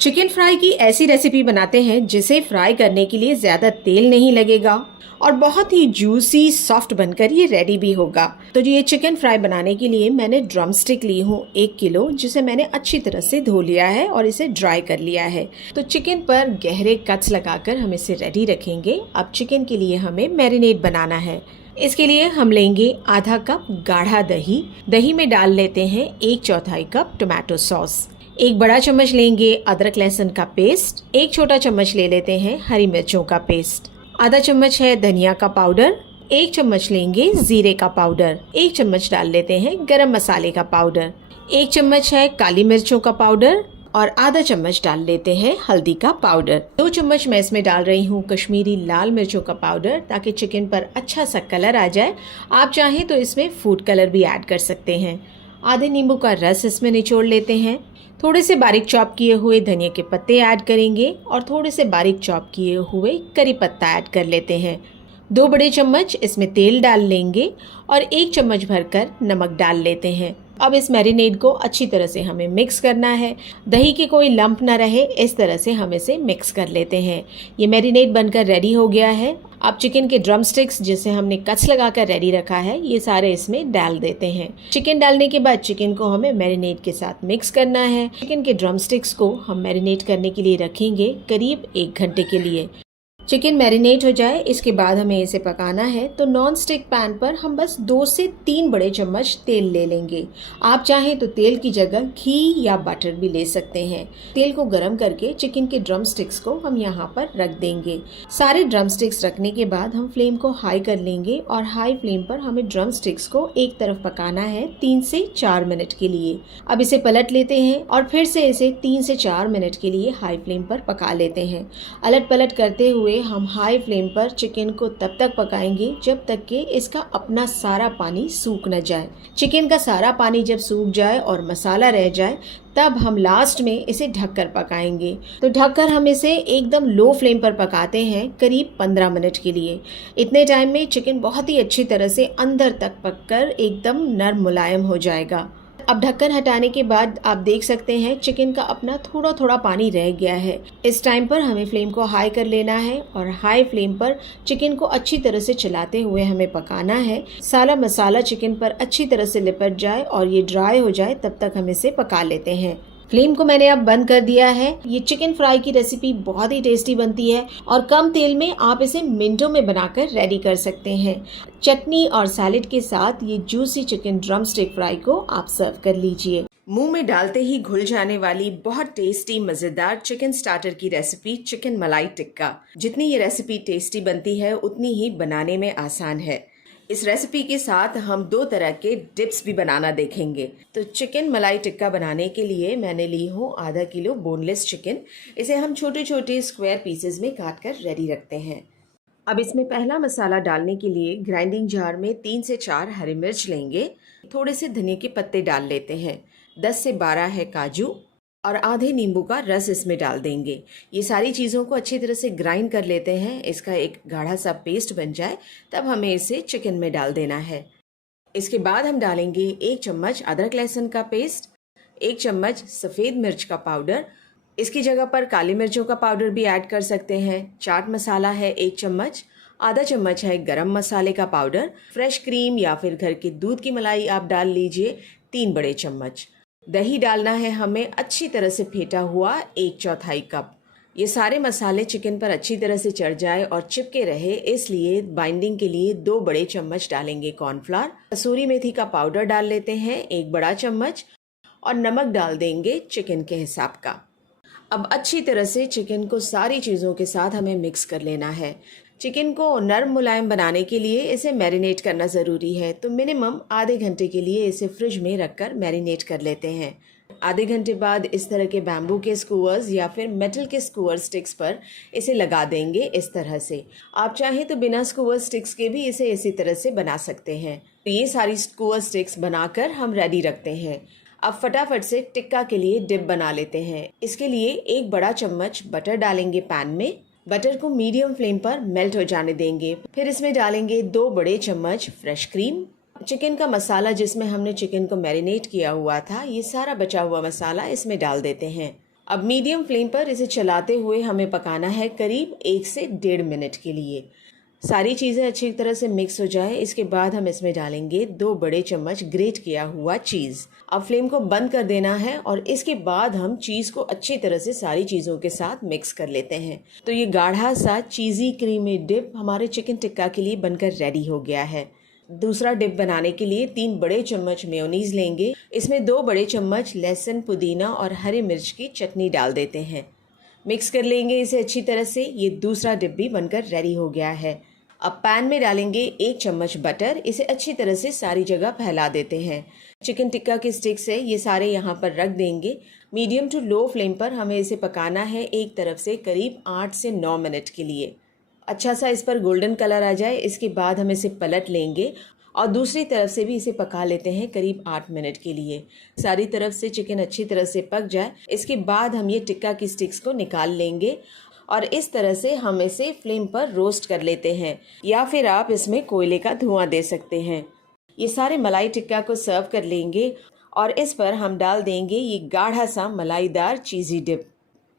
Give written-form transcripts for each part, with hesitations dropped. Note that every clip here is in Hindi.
चिकन फ्राई की ऐसी रेसिपी बनाते हैं जिसे फ्राई करने के लिए ज़्यादा तेल नहीं लगेगा और बहुत ही जूसी सॉफ्ट बनकर ये रेडी भी होगा। तो ये चिकन फ्राई बनाने के लिए मैंने ड्रम स्टिक ली हूँ 1 किलो, जिसे मैंने अच्छी तरह से धो लिया है और इसे ड्राई कर लिया है। तो चिकन पर गहरे कट्स लगाकर हम इसे रेडी रखेंगे। अब चिकन के लिए हमें मैरिनेट बनाना है। इसके लिए हम लेंगे आधा कप गाढ़ा दही। दही में डाल लेते हैं 1/4 कप टोमेटो सॉस। एक बड़ा चम्मच लेंगे अदरक लहसुन का पेस्ट। एक छोटा चम्मच ले लेते हैं हरी मिर्चों का पेस्ट। आधा चम्मच है धनिया का पाउडर। एक चम्मच लेंगे जीरे का पाउडर। एक चम्मच डाल लेते हैं गरम मसाले का पाउडर। एक चम्मच है काली मिर्चों का पाउडर और आधा चम्मच डाल लेते हैं हल्दी का पाउडर। 2 चम्मच मैं इसमें डाल रही हूँ कश्मीरी लाल मिर्चों का पाउडर, ताकि चिकन पर अच्छा सा कलर आ जाए। आप चाहें तो इसमें फूड कलर भी ऐड कर सकते हैं। आधे नींबू का रस इसमें निचोड़ लेते हैं। थोड़े से बारीक चॉप किए हुए धनिया के पत्ते ऐड करेंगे और थोड़े से बारीक चॉप किए हुए करी पत्ता ऐड कर लेते हैं। 2 बड़े चम्मच इसमें तेल डाल लेंगे और 1 चम्मच भरकर नमक डाल लेते हैं। अब इस मैरिनेट को अच्छी तरह से हमें मिक्स करना है। दही के कोई लंप ना रहे, इस तरह से हम इसे मिक्स कर लेते हैं। ये मैरिनेट बनकर रेडी हो गया है। अब चिकन के ड्रम स्टिक्स जिसे हमने कट्स लगाकर रेडी रखा है, ये सारे इसमें डाल देते हैं। चिकन डालने के बाद चिकन को हमें मैरिनेट के साथ मिक्स करना है। चिकन के ड्रम स्टिक्स को हम मैरिनेट करने के लिए रखेंगे करीब 1 घंटे के लिए। चिकन मैरिनेट हो जाए, इसके बाद हमें इसे पकाना है। तो नॉन स्टिक पैन पर हम बस 2 से 3 बड़े चम्मच तेल ले लेंगे। आप चाहें तो तेल की जगह घी या बटर भी ले सकते हैं। तेल को गरम करके चिकन के ड्रम स्टिक्स को हम यहाँ पर रख देंगे। सारे ड्रम स्टिक्स रखने के बाद हम फ्लेम को हाई कर लेंगे और हाई फ्लेम पर हमें ड्रम स्टिक्स को एक तरफ पकाना है 3 से 4 मिनट के लिए। अब इसे पलट लेते हैं और फिर से इसे 3 से 4 मिनट के लिए हाई फ्लेम पर पका लेते हैं। अलट पलट करते हुए हम हाई फ्लेम पर चिकन को तब तक पकाएंगे जब तक कि इसका अपना सारा पानी सूख न जाए। चिकन का सारा पानी जब सूख जाए और मसाला रह जाए, तब हम लास्ट में इसे ढककर पकाएंगे। तो ढककर हम इसे एकदम लो फ्लेम पर पकाते हैं करीब 15 मिनट के लिए। इतने टाइम में चिकन बहुत ही अच्छी तरह से अंदर तक पककर एकदम नरम मुलायम हो जाएगा। अब ढक्कन हटाने के बाद आप देख सकते हैं चिकन का अपना थोड़ा थोड़ा पानी रह गया है। इस टाइम पर हमें फ्लेम को हाई कर लेना है और हाई फ्लेम पर चिकन को अच्छी तरह से चलाते हुए हमें पकाना है। सारा मसाला चिकन पर अच्छी तरह से लिपट जाए और ये ड्राई हो जाए, तब तक हम इसे पका लेते हैं। फ्लेम को मैंने अब बंद कर दिया है। ये चिकन फ्राई की रेसिपी बहुत ही टेस्टी बनती है और कम तेल में आप इसे मिनटों में बनाकर रेडी कर सकते हैं। चटनी और सैलेड के साथ ये juicy chicken drum stick fry को आप सर्व कर लीजिए। मुंह में डालते ही घुल जाने वाली बहुत टेस्टी मजेदार चिकन स्टार्टर की रेसिपी चिकन मलाई टिक्का। जितनी ये रेसिपी टेस्टी बनती है, उतनी ही बनाने में आसान है। इस रेसिपी के साथ हम 2 तरह के डिप्स भी बनाना देखेंगे। तो चिकन मलाई टिक्का बनाने के लिए मैंने ली हूँ आधा किलो बोनलेस चिकन। इसे हम छोटे छोटे स्क्वायर पीसेस में काट कर रेडी रखते हैं। अब इसमें पहला मसाला डालने के लिए ग्राइंडिंग जार में 3 से 4 हरी मिर्च लेंगे। थोड़े से धनिया के पत्ते डाल लेते हैं। 10 से 12 है काजू और आधे नींबू का रस इसमें डाल देंगे। ये सारी चीज़ों को अच्छी तरह से ग्राइंड कर लेते हैं। इसका एक गाढ़ा सा पेस्ट बन जाए, तब हमें इसे चिकन में डाल देना है। इसके बाद हम डालेंगे 1 चम्मच अदरक लहसुन का पेस्ट, 1 चम्मच सफ़ेद मिर्च का पाउडर। इसकी जगह पर काली मिर्चों का पाउडर भी ऐड कर सकते हैं। चाट मसाला है 1 चम्मच, आधा चम्मच है गरम मसाले का पाउडर। फ्रेश क्रीम या फिर घर के दूध की मलाई आप डाल लीजिए 3 बड़े चम्मच। दही डालना है हमें अच्छी तरह से फेंटा हुआ 1/4 कप। ये सारे मसाले चिकन पर अच्छी तरह से चढ़ जाए और चिपके रहे, इसलिए बाइंडिंग के लिए 2 बड़े चम्मच डालेंगे कॉर्नफ्लावर। कसूरी मेथी का पाउडर डाल लेते हैं 1 बड़ा चम्मच और नमक डाल देंगे चिकन के हिसाब का। अब अच्छी तरह से चिकन को सारी चीज़ों के साथ हमें मिक्स कर लेना है। चिकन को नरम मुलायम बनाने के लिए इसे मैरिनेट करना ज़रूरी है। तो मिनिमम आधे घंटे के लिए इसे फ्रिज में रखकर मैरिनेट कर लेते हैं। आधे घंटे बाद इस तरह के बैम्बू के स्कूअर्स या फिर मेटल के स्कूअर स्टिक्स पर इसे लगा देंगे इस तरह से। आप चाहें तो बिना स्कूअर स्टिक्स के भी इसे इसी तरह से बना सकते हैं। तो ये सारी स्कूअर स्टिक्स बनाकर हम रेडी रखते हैं। अब फटाफट से टिक्का के लिए डिप बना लेते हैं। इसके लिए 1 बड़ा चम्मच बटर डालेंगे पैन में। बटर को मीडियम फ्लेम पर मेल्ट हो जाने देंगे। फिर इसमें डालेंगे 2 बड़े चम्मच फ्रेश क्रीम। चिकन का मसाला जिसमें हमने चिकन को मैरिनेट किया हुआ था, ये सारा बचा हुआ मसाला इसमें डाल देते हैं। अब मीडियम फ्लेम पर इसे चलाते हुए हमें पकाना है करीब 1 से 1.5 मिनट के लिए। सारी चीज़ें अच्छी तरह से मिक्स हो जाए, इसके बाद हम इसमें डालेंगे 2 बड़े चम्मच ग्रेट किया हुआ चीज़। अब फ्लेम को बंद कर देना है और इसके बाद हम चीज़ को अच्छी तरह से सारी चीज़ों के साथ मिक्स कर लेते हैं। तो ये गाढ़ा सा चीज़ी क्रीमी डिप हमारे चिकन टिक्का के लिए बनकर रेडी हो गया है। दूसरा डिप बनाने के लिए 3 बड़े चम्मच मेयोनीज लेंगे। इसमें 2 बड़े चम्मच लहसुन, पुदीना और हरी मिर्च की चटनी डाल देते हैं। मिक्स कर लेंगे इसे अच्छी तरह से। ये दूसरा डिप भी बनकर रेडी हो गया है। अब पैन में डालेंगे 1 चम्मच बटर। इसे अच्छी तरह से सारी जगह फैला देते हैं। चिकन टिक्का के स्टिक्स है ये सारे यहाँ पर रख देंगे। मीडियम टू लो फ्लेम पर हमें इसे पकाना है एक तरफ से करीब 8 से 9 मिनट के लिए। अच्छा सा इस पर गोल्डन कलर आ जाए, इसके बाद हम इसे पलट लेंगे और दूसरी तरफ से भी इसे पका लेते हैं करीब 8 मिनट के लिए। सारी तरफ से चिकन अच्छी तरह से पक जाए, इसके बाद हम ये टिक्का की स्टिक्स को निकाल लेंगे और इस तरह से हम इसे फ्लेम पर रोस्ट कर लेते हैं, या फिर आप इसमें कोयले का धुआं दे सकते हैं। ये सारे मलाई टिक्का को सर्व कर लेंगे और इस पर हम डाल देंगे ये गाढ़ा सा मलाईदार चीज़ी डिप।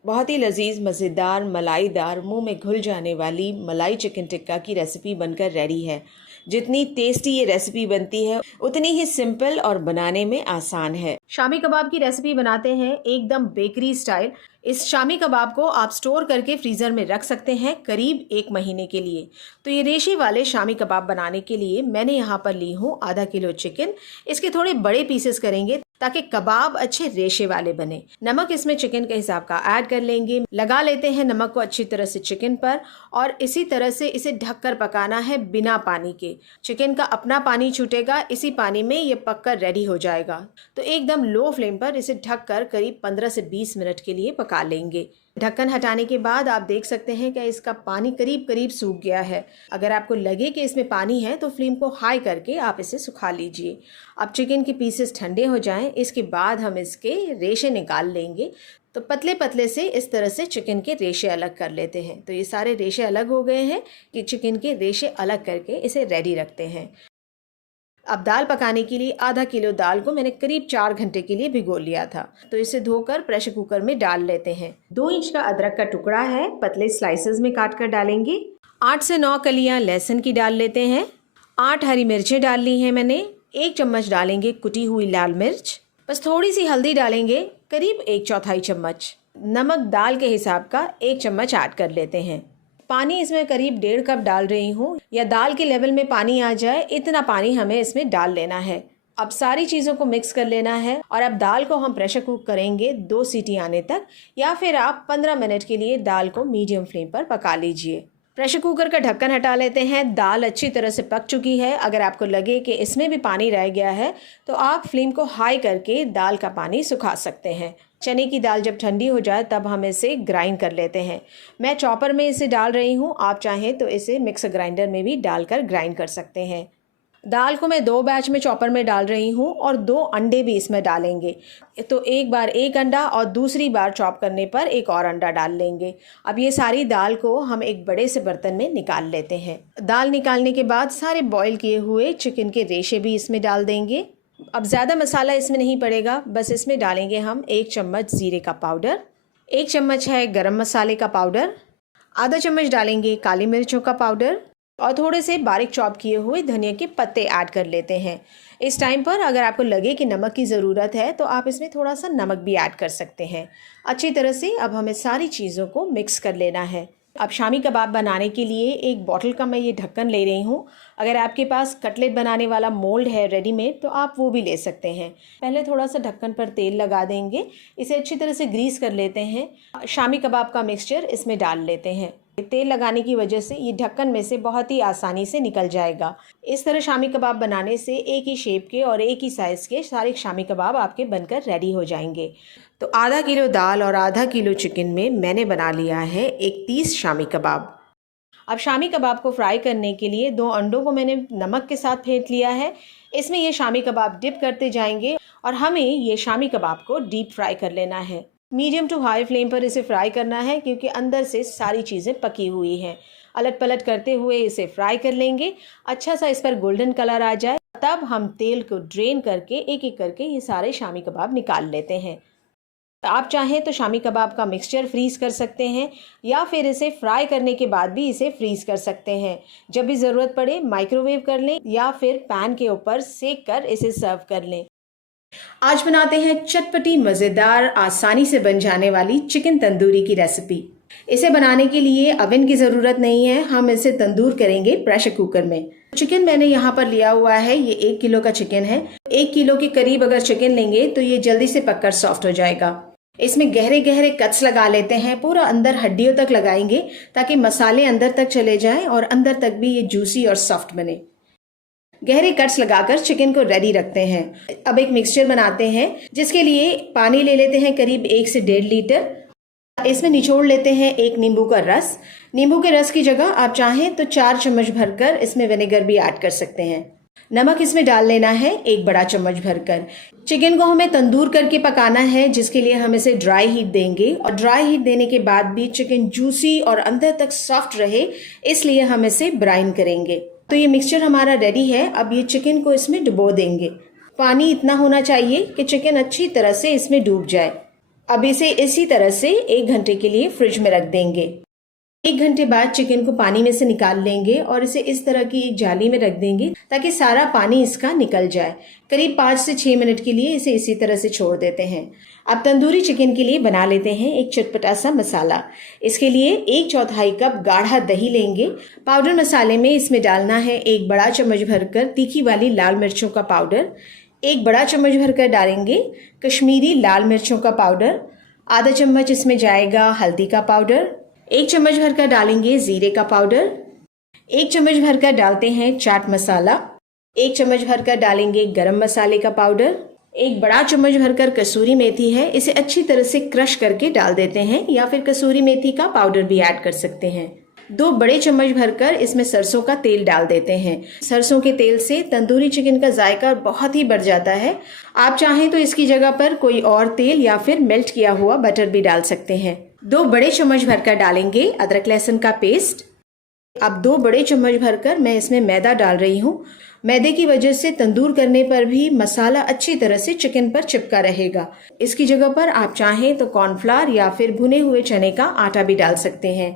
बहुत ही लजीज, मज़ेदार, मलाईदार, मुंह में घुल जाने वाली मलाई चिकन टिक्का की रेसिपी बनकर रेडी है। जितनी टेस्टी ये रेसिपी बनती है उतनी ही सिंपल और बनाने में आसान है। शामी कबाब की रेसिपी बनाते हैं एकदम बेकरी स्टाइल। इस शामी कबाब को आप स्टोर करके फ्रीज़र में रख सकते हैं करीब 1 महीने के लिए। तो ये रेशे वाले शामी कबाब बनाने के लिए मैंने यहाँ पर ली हूँ आधा किलो चिकन। इसके थोड़े बड़े पीसेस करेंगे ताकि कबाब अच्छे रेशे वाले बने। नमक इसमें चिकन के हिसाब का ऐड कर लेंगे। लगा लेते हैं नमक को अच्छी तरह से चिकन पर और इसी तरह से इसे ढककर पकाना है बिना पानी के। चिकन का अपना पानी छूटेगा, इसी पानी में ये पककर रेडी हो जाएगा। तो एकदम लो फ्लेम पर इसे ढककर करीब 15 से 20 मिनट के लिए पका लेंगे। ढक्कन हटाने के बाद आप देख सकते हैं कि इसका पानी करीब करीब सूख गया है। अगर आपको लगे कि इसमें पानी है तो फ्लेम को हाई करके आप इसे सुखा लीजिए। अब चिकन के पीसेस ठंडे हो जाएं, इसके बाद हम इसके रेशे निकाल लेंगे। तो पतले पतले से इस तरह से चिकन के रेशे अलग कर लेते हैं। तो ये सारे रेशे अलग हो गए हैं कि चिकन के रेशे अलग करके इसे रेडी रखते हैं। अब दाल पकाने के लिए आधा किलो दाल को मैंने करीब 4 घंटे के लिए भिगो लिया था। तो इसे धोकर प्रेशर कुकर में डाल लेते हैं। 2 इंच का अदरक का टुकड़ा है, पतले स्लाइसेस में काट कर डालेंगे। 8 से 9 कलियां लहसुन की डाल लेते हैं। 8 हरी मिर्चें डाल ली हैं मैंने। 1 चम्मच डालेंगे कुटी हुई लाल मिर्च। बस थोड़ी सी हल्दी डालेंगे, करीब 1/4 चम्मच। नमक दाल के हिसाब का 1 चम्मच ऐड कर लेते हैं। पानी इसमें करीब 1.5 कप डाल रही हूँ, या दाल के लेवल में पानी आ जाए इतना पानी हमें इसमें डाल लेना है। अब सारी चीज़ों को मिक्स कर लेना है और अब दाल को हम प्रेशर कुक करेंगे 2 सीटी आने तक, या फिर आप 15 मिनट के लिए दाल को मीडियम फ्लेम पर पका लीजिए। प्रेशर कुकर का ढक्कन हटा लेते हैं। दाल अच्छी तरह से पक चुकी है। अगर आपको लगे कि इसमें भी पानी रह गया है तो आप फ्लेम को हाई करके दाल का पानी सुखा सकते हैं। चने की दाल जब ठंडी हो जाए तब हम इसे ग्राइंड कर लेते हैं। मैं चॉपर में इसे डाल रही हूँ, आप चाहें तो इसे मिक्सर ग्राइंडर में भी डालकर ग्राइंड कर सकते हैं। दाल को मैं 2 बैच में चॉपर में डाल रही हूँ और 2 अंडे भी इसमें डालेंगे। तो एक बार 1 अंडा और दूसरी बार चॉप करने पर 1 और अंडा डाल लेंगे। अब ये सारी दाल को हम एक बड़े से बर्तन में निकाल लेते हैं। दाल निकालने के बाद सारे बॉईल किए हुए चिकन के रेशे भी इसमें डाल देंगे। अब ज़्यादा मसाला इसमें नहीं पड़ेगा, बस इसमें डालेंगे हम 1 चम्मच ज़ीरे का पाउडर, 1 चम्मच है गरम मसाले का पाउडर, आधा चम्मच डालेंगे काली मिर्चों का पाउडर और थोड़े से बारीक चॉप किए हुए धनिया के पत्ते ऐड कर लेते हैं। इस टाइम पर अगर आपको लगे कि नमक की ज़रूरत है तो आप इसमें थोड़ा सा नमक भी ऐड कर सकते हैं। अच्छी तरह से अब हमें सारी चीज़ों को मिक्स कर लेना है। अब शामी कबाब बनाने के लिए एक बॉटल का मैं ये ढक्कन ले रही हूँ। अगर आपके पास कटलेट बनाने वाला मोल्ड है रेडीमेड तो आप वो भी ले सकते हैं। पहले थोड़ा सा ढक्कन पर तेल लगा देंगे, इसे अच्छी तरह से ग्रीस कर लेते हैं। शामी कबाब का मिक्सचर इसमें डाल लेते हैं। तेल लगाने की वजह से ये ढक्कन में से बहुत ही आसानी से निकल जाएगा। इस तरह शामी कबाब बनाने से एक ही शेप के और एक ही साइज़ के सारे शामी कबाब आपके बनकर रेडी हो जाएंगे। तो आधा किलो दाल और आधा किलो चिकन में मैंने बना लिया है 31 शामी कबाब। अब शामी कबाब को फ्राई करने के लिए 2 अंडों को मैंने नमक के साथ फेंट लिया है। इसमें ये शामी कबाब डिप करते जाएंगे और हमें ये शामी कबाब को डीप फ्राई कर लेना है। मीडियम टू हाई फ्लेम पर इसे फ्राई करना है क्योंकि अंदर से सारी चीज़ें पकी हुई हैं। अलट पलट करते हुए इसे फ्राई कर लेंगे। अच्छा सा इस पर गोल्डन कलर आ जाए तब हम तेल को ड्रेन करके एक एक करके ये सारे शामी कबाब निकाल लेते हैं। आप चाहें तो शामी कबाब का मिक्सचर फ्रीज कर सकते हैं या फिर इसे फ्राई करने के बाद भी इसे फ्रीज कर सकते हैं। जब भी ज़रूरत पड़े माइक्रोवेव कर लें या फिर पैन के ऊपर सेक कर इसे सर्व कर लें। आज बनाते हैं चटपटी, मज़ेदार, आसानी से बन जाने वाली चिकन तंदूरी की रेसिपी। इसे बनाने के लिए अवन की ज़रूरत नहीं है, हम इसे तंदूर करेंगे प्रेशर कुकर में। चिकन मैंने यहाँ पर लिया हुआ है, ये 1 किलो का चिकन है। 1 किलो के करीब अगर चिकन लेंगे तो ये जल्दी से पककर सॉफ्ट हो जाएगा। इसमें गहरे गहरे कट्स लगा लेते हैं, पूरा अंदर हड्डियों तक लगाएंगे ताकि मसाले अंदर तक चले जाएं और अंदर तक भी ये जूसी और सॉफ्ट बने। गहरे कट्स लगाकर चिकन को रेडी रखते हैं। अब एक मिक्सचर बनाते हैं, जिसके लिए पानी ले लेते हैं करीब 1 से 1.5 लीटर। इसमें निचोड़ लेते हैं 1 नींबू का रस। नींबू के रस की जगह आप चाहें तो 4 चम्मच भरकर इसमें विनेगर भी ऐड कर सकते हैं। नमक इसमें डाल लेना है 1 बड़ा चम्मच भरकर। चिकन को हमें तंदूर करके पकाना है, जिसके लिए हम इसे ड्राई हीट देंगे और ड्राई हीट देने के बाद भी चिकन जूसी और अंदर तक सॉफ्ट रहे, इसलिए हम इसे ब्राइन करेंगे। तो ये मिक्सचर हमारा रेडी है। अब ये चिकन को इसमें डुबो देंगे। पानी इतना होना चाहिए कि चिकन अच्छी तरह से इसमें डूब जाए। अब इसे इसी तरह से 1 घंटे के लिए फ्रिज में रख देंगे। 1 घंटे बाद चिकन को पानी में से निकाल लेंगे और इसे इस तरह की एक जाली में रख देंगे ताकि सारा पानी इसका निकल जाए। करीब 5 से 6 मिनट के लिए इसे इसी तरह से छोड़ देते हैं। अब तंदूरी चिकन के लिए बना लेते हैं एक चटपटा सा मसाला। इसके लिए 1/4 कप गाढ़ा दही लेंगे। पाउडर मसाले में इसमें डालना है 1 बड़ा चम्मच भरकर तीखी वाली लाल मिर्चों का पाउडर। 1 बड़ा चम्मच भरकर डालेंगे कश्मीरी लाल मिर्चों का पाउडर। आधा चम्मच इसमें जाएगा हल्दी का पाउडर। 1 चम्मच भरकर डालेंगे जीरे का पाउडर। 1 चम्मच भरकर डालते हैं चाट मसाला। 1 चम्मच भरकर डालेंगे गरम मसाले का पाउडर। 1 बड़ा चम्मच भरकर कसूरी मेथी है, इसे अच्छी तरह से क्रश करके डाल देते हैं या फिर कसूरी मेथी का पाउडर भी ऐड कर सकते हैं। 2 बड़े चम्मच भरकर इसमें सरसों का तेल डाल देते हैं। सरसों के तेल से तंदूरी चिकन का जायका बहुत ही बढ़ जाता है। आप चाहें तो इसकी जगह पर कोई और तेल या फिर मेल्ट किया हुआ बटर भी डाल सकते हैं। 2 बड़े चम्मच भरकर डालेंगे अदरक लहसुन का पेस्ट। अब 2 बड़े चम्मच भरकर मैं इसमें मैदा डाल रही हूँ। मैदे की वजह से तंदूर करने पर भी मसाला अच्छी तरह से चिकन पर चिपका रहेगा। इसकी जगह पर आप चाहें तो कॉर्नफ्लावर या फिर भुने हुए चने का आटा भी डाल सकते हैं।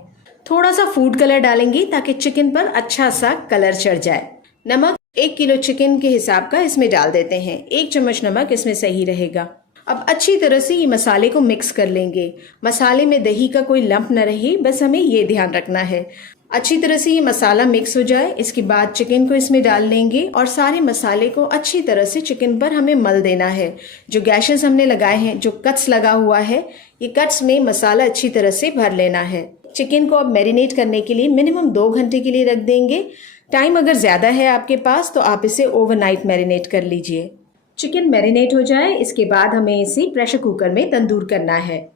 थोड़ा सा फूड कलर डालेंगे ताकि चिकन पर अच्छा सा कलर चढ़ जाए। नमक 1 किलो चिकन के हिसाब का इसमें डाल देते हैं। 1 चम्मच नमक इसमें सही रहेगा। अब अच्छी तरह से ये मसाले को मिक्स कर लेंगे। मसाले में दही का कोई लंप न रहे, बस हमें ये ध्यान रखना है। अच्छी तरह से ये मसाला मिक्स हो जाए, इसके बाद चिकन को इसमें डाल लेंगे और सारे मसाले को अच्छी तरह से चिकन पर हमें मल देना है। जो गैशेस हमने लगाए हैं, जो कट्स लगा हुआ है, ये कट्स में मसाला अच्छी तरह से भर लेना है। चिकन को अब मैरिनेट करने के लिए मिनिमम 2 घंटे के लिए रख देंगे। टाइम अगर ज़्यादा है आपके पास तो आप इसे ओवरनाइट मैरिनेट कर लीजिए। चिकन मैरिनेट हो जाए, इसके बाद हमें इसे प्रेशर कुकर में तंदूर करना है।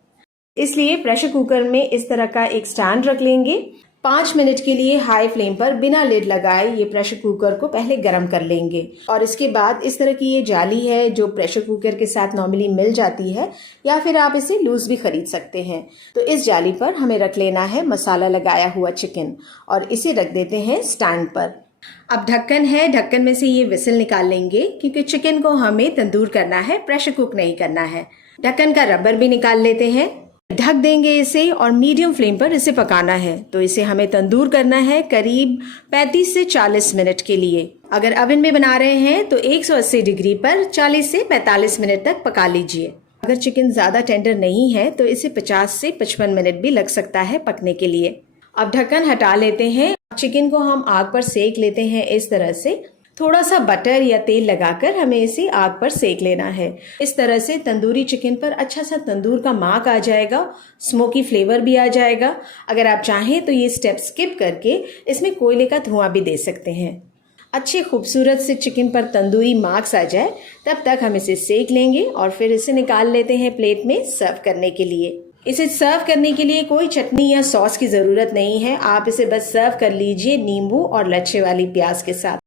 इसलिए प्रेशर कुकर में इस तरह का एक स्टैंड रख लेंगे। 5 मिनट के लिए हाई फ्लेम पर बिना लिड लगाए ये प्रेशर कुकर को पहले गर्म कर लेंगे और इसके बाद इस तरह की ये जाली है जो प्रेशर कुकर के साथ नॉर्मली मिल जाती है या फिर आप इसे लूज भी खरीद सकते हैं। तो इस जाली पर हमें रख लेना है मसाला लगाया हुआ चिकन और इसे रख देते हैं स्टैंड पर। अब ढक्कन है, ढक्कन में से ये विसल निकाल लेंगे क्योंकि चिकन को हमें तंदूर करना है, प्रेशर कुक नहीं करना है। ढक्कन का रबर भी निकाल लेते हैं। ढक देंगे इसे और मीडियम फ्लेम पर इसे पकाना है। तो इसे हमें तंदूर करना है करीब 35 से 40 मिनट के लिए। अगर ओवन में बना रहे हैं तो 180 डिग्री पर 40 से 45 मिनट तक पका लीजिए। अगर चिकन ज़्यादा टेंडर नहीं है तो इसे 50 से 55 मिनट भी लग सकता है पकने के लिए। अब ढक्कन हटा लेते हैं। चिकन को हम आग पर सेक लेते हैं इस तरह से। थोड़ा सा बटर या तेल लगाकर हमें इसे आग पर सेक लेना है। इस तरह से तंदूरी चिकन पर अच्छा सा तंदूर का मार्क आ जाएगा, स्मोकी फ्लेवर भी आ जाएगा। अगर आप चाहें तो ये स्टेप स्किप करके इसमें कोयले का धुआं भी दे सकते हैं। अच्छे खूबसूरत से चिकन पर तंदूरी मार्क्स आ जाए तब तक हम इसे सेक लेंगे और फिर इसे निकाल लेते हैं प्लेट में सर्व करने के लिए। इसे सर्व करने के लिए कोई चटनी या सॉस की ज़रूरत नहीं है, आप इसे बस सर्व कर लीजिए नींबू और लच्छे वाली प्याज के साथ।